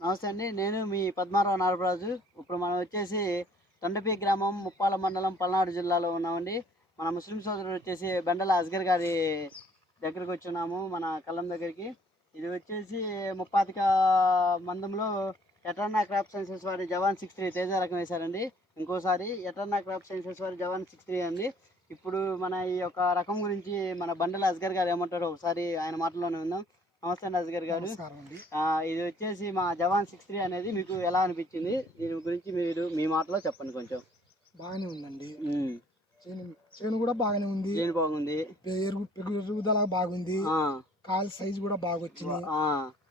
నమస్తే అండి. నేను మీ పద్మారావు నాగరాజు. ఇప్పుడు మనం వచ్చేసి తొండపి గ్రామం, ముప్పాల మండలం, పల్నాడు జిల్లాలో ఉన్నామండి. మన ముస్లిం సోదరుడు వచ్చేసి బెండల అస్గర్ గారి దగ్గరికి వచ్చున్నాము, మన కళ్ళం దగ్గరికి. ఇది వచ్చేసి ముప్పాతిక మందంలో ఎటర్నా క్రాప్ సైన్సెస్ వారి జవాన్ 63 తేజ రకం వేశారండి. ఇంకోసారి ఎటర్నా క్రాప్ సైన్సెస్ వారి జవాన్ 63 అండి. ఇప్పుడు మన ఈ యొక్క రకం గురించి మన బండల అస్గర్ గారు ఏమంటారో ఒకసారి ఆయన మాటల్లోనే ఉందాం. నమస్తే అండి అస్గర్ గారు. నమస్కారం అండి. ఇది వచ్చేసి మా జవాన్ 63 అనేది మీకు ఎలా అనిపించింది? దీని గురించి మీరు మీ మాటలో చెప్పండి కొంచెం. బాగానే ఉందండి. ఉమ్, చేను చేను కూడా బాగానే ఉంది. దేని బాగుంది? పెరుగుదల బాగుంది. ఆ, కాలు సైజు కూడా బాగా వచ్చింది. ఆ,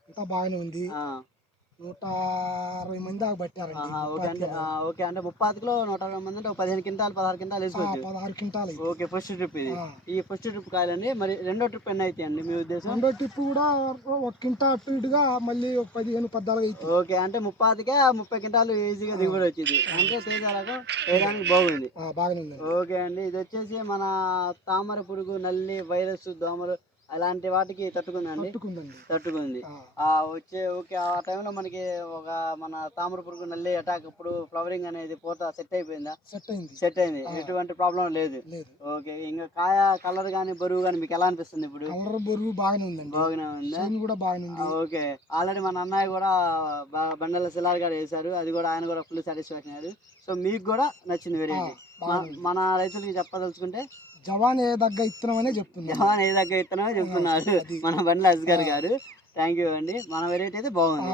అంతా బాగానే ఉంది. ఆ. 160 మంది దాకా పట్టారండి. ఆహా, ఓకే అంటే ఓకే అంటే 30 120 మంది అంటే 15 క్వింటాలు 16 క్వింటాలు వేసుకోవచ్చు. 16 క్వింటాలు అయింది. ఓకే, ఫస్ట్ ట్రిప్ ఇది. ఆ. ఈ ఫస్ట్ ట్రిప్ కాయలండి. మరి రెండో ట్రిప్ ఎన్ని అవుతాయండి మీ ఉద్దేశం? రెండో ట్రిప్ కూడా 1 క్వింటా అటు ఇటుగా మళ్ళీ 15 14 అవుతుంది. ఓకే అంటే 30 క్వింటాలు ఈజీగా దిగుబడి వచ్చింది. అంటే తేజ రకం వేయడానికి బాగుంది. బాగానే ఉందండి. ఓకే అండి. ఇది వచ్చేసి మన తామర పురుగు, నల్లి, వైరస్, దోమలు అలాంటి వాటికి తట్టుకుందండి. తట్టుకుంది. వచ్చే ఓకే ఆ టైంలో మనకి ఒక మన తామర పురుగు, నల్లి అటాక్ ఇప్పుడు ఫ్లవరింగ్ అనేది పూత సెట్ అయిపోయిందా? సెట్ అయింది. ఎటువంటి ప్రాబ్లం లేదు. ఓకే, ఇంకా కాయ కలర్ గానీ బరువు గానీ మీకు ఎలా అనిపిస్తుంది? ఇప్పుడు కలర్ బరువు బాగానే ఉందండి. బాగానే ఉందా? కూడా బాగానే ఉంది. ఓకే, ఆల్రెడీ మన అన్నయ్య కూడా బండల సిలార్ గారు వేశారు. అది కూడా ఆయన కూడా ఫుల్ సాటిస్ఫాక్షన్ అయ్యారు. సో మీకు కూడా నచ్చింది వెరైటీ. మన రైతులకి చెప్పదలుచుకుంటే జవాన్ ఏ దగ్గర ఇత్తనం అనే చెప్తున్నారు. జవాన్ ఏ దగ్గర ఇత్తనమే చెప్తున్నారు మన బండ్ల అస్గర్ గారు. థ్యాంక్ యూ అండి. మన వెరైటీ అయితే బాగుంది.